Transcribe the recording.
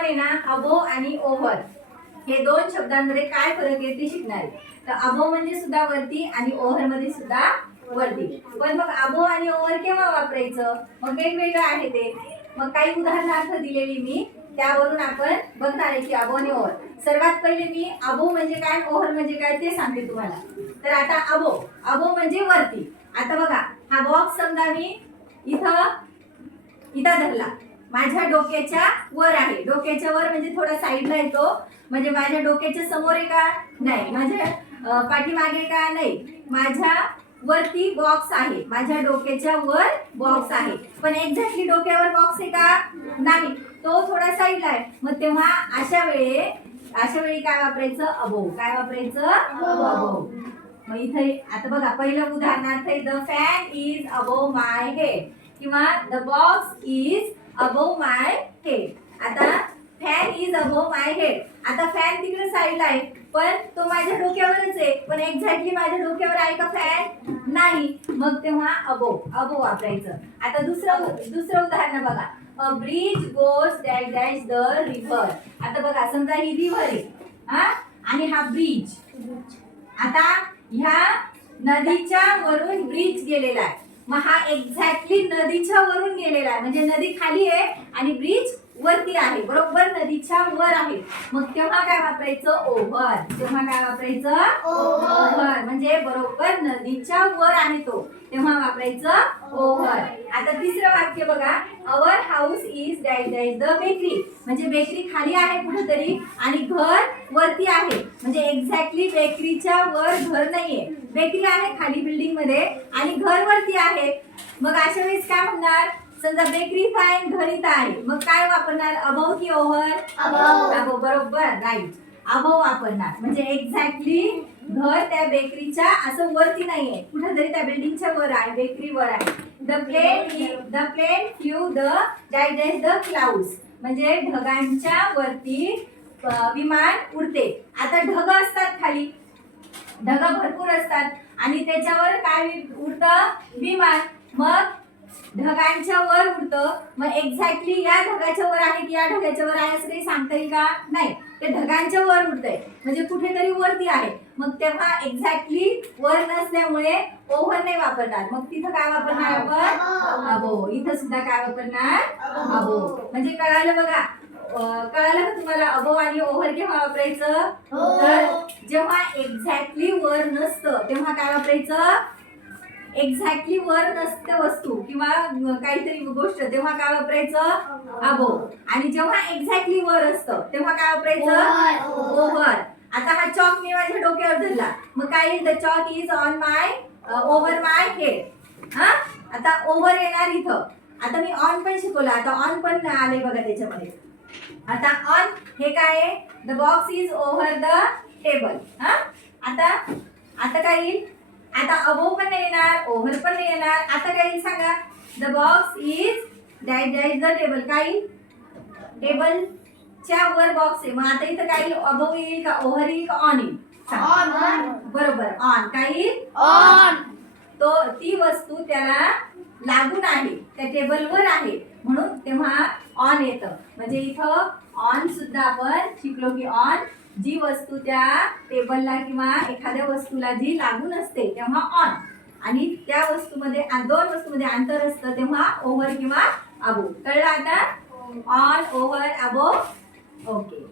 आपण आहे ना अबो आणि ओव्हर हे दोन शब्दांमध्ये काय फरक आहे ते शिकणार आहे. तर अबो म्हणजे सुद्धा वरती आणि ओव्हर मध्ये सुद्धा वरती. पण मग अबो आणि ओव्हर केव्हा वापरायचं, मग वेगवेगळं आहे ते. मग काही उदाहरणार्थ दिलेली मी, त्यावरून आपण बघणार आहे की अबो आणि ओव्हर. सर्वात पहिले मी अबो म्हणजे काय ओव्हर म्हणजे काय ते सांगते तुम्हाला. तर आता अबो अबो म्हणजे वरती. आता बघा हा बॉक्स समजा मी इथं धरला, माझ्या डोक्याच्या वर आहे. डोक्याच्या वर म्हणजे थोडा साईडला येतो, म्हणजे माझ्या डोक्याच्या समोर आहे का नाही, माझ्या पाठीमागे का नाही, माझ्या वरती बॉक्स आहे, माझ्या डोक्याच्या वर बॉक्स आहे. पण एक्झॅक्टली डोक्यावर बॉक्स आहे का नाही, तो थोडा साईडला आहे. मग तेव्हा अशा वेळी काय वापरायचं, अबो. काय वापरायचं, अबो. मग इथे आता बघा पहिलं उदाहरणार्थ, the fan is above my head किंवा the box is above my head. आता fan is above my head. आता फॅन तिकडे साईडला आहे, पण तो माझ्या डोक्यावरच आहे. पण एक्झॅक्टली माझ्या डोक्यावर आहे का फॅन, नाही. मग तेव्हा अबो वापरायचं. आता दुसरं उदाहरण बघा, अ bridge goes dash dash the river. आता बघा समजा ही रिव्हर आहे आणि हा ब्रिज. आता ह्या नदीच्या वरून ब्रिज गेलेला आहे. मग हा एक्झॅक्टली नदीच्या वरून गेलेला आहे, म्हणजे नदी खाली आहे आणि ब्रिज वरती आहे, बरोबर नदीच्या वर आहे. मग तेव्हा काय वापरायचं, ओव्हर. तेव्हा काय वापरायचं, ओव्हर. म्हणजे बरोबर नदीच्या वर आहे तो, तेव्हा वापरायचं ओव्हर. आता तिसरं वाक्य बघा, our house is dash dash the bakery. म्हणजे बेकरी खाली आहे कुठेतरी आणि घर वरती आहे, म्हणजे एक्झॅक्टली बेकरीच्या वर घर नाहीये. बेकरी आहे खाली बिल्डिंग मध्ये आणि घर वरती आहे. मग अशा वेळेस काय म्हणणार, समजा बेकरी फाईन घर इथं आहे, मग काय वापरणार, अबोव की ओव्हर, अबोव. बरोबर, राईट, अबोव वापरणार. म्हणजे एक्झॅक्टली घर त्या बेकरीच्या असं वरती नाहीये, कुठेतरी त्या बिल्डिंगच्या वर आहे, बेकरी वर आहे. The plane flew the dash dash the clouds. म्हणजे ढगांच्या वरती विमान उडते. आता ढग असतात खाली, ढग भरपूर असतात आणि त्याच्यावर काय उडतं, विमान. मग ढगांच्या वर उडतं. मग एक्झॅक्टली या ढगाच्या वर आहे की या ढगाच्या वर आहे असं काही सांगता येईल का, नाही. ते ढगांच्या वर उडतंय म्हणजे कुठेतरी वरती आहे. मग तेव्हा एक्झॅक्टली वर नसल्यामुळे ओव्हर नाही वापरणार. मग तिथं काय वापरणार आपण, अबो. इथं सुद्धा काय वापरणार, अबो. म्हणजे कळालं बघा, कळालं का तुम्हाला अबो आणि ओव्हर केव्हा वापरायचं. तर जेव्हा एक्झॅक्टली वर नसतं तेव्हा काय वापरायचं, एक्झॅक्टली वर नसते वस्तू किंवा काहीतरी गोष्ट, तेव्हा काय वापरायचं, अबो. आणि जेव्हा एक्झॅक्टली वर असतं तेव्हा काय वापरायचं, ओव्हर. आता हा चॉक मी माझ्या डोक्यावर धरला, मग काय, the chalk is on my over my head. आता ओव्हर येणार इथं. आता मी ऑन पण शिकवलं, आता ऑन पण आले बघा त्याच्यामध्ये. आता ऑन हे काय आहे, the box is over the table. आता काय येईल, आता अबोव पण नाही येणार, ओव्हर पण नाही येणार. आता काय येईल सांगा, the box is dash dash the table. काय, टेबलच्या वर बॉक्स आहे. मग आता इथं काय येईल, अबोव येईल का ओव्हर येईल का ऑन येईल, बरोबर, ऑन. काय येईल, ऑन. तो ती वस्तू त्याला लागून आहे, त्या टेबलवर आहे, म्हणून तेव्हा ऑन येतं. म्हणजे इथं ऑन सुद्धा आपण शिकलो की ऑन जी वस्तू त्या टेबलला किंवा एखाद्या वस्तूला जी लागून असते तेव्हा ऑन, आणि त्या वस्तूमध्ये दोन वस्तूमध्ये अंतर असतं तेव्हा ओव्हर किंवा अबो. कळलं आता, ऑन, ओव्हर, अबो. ओके.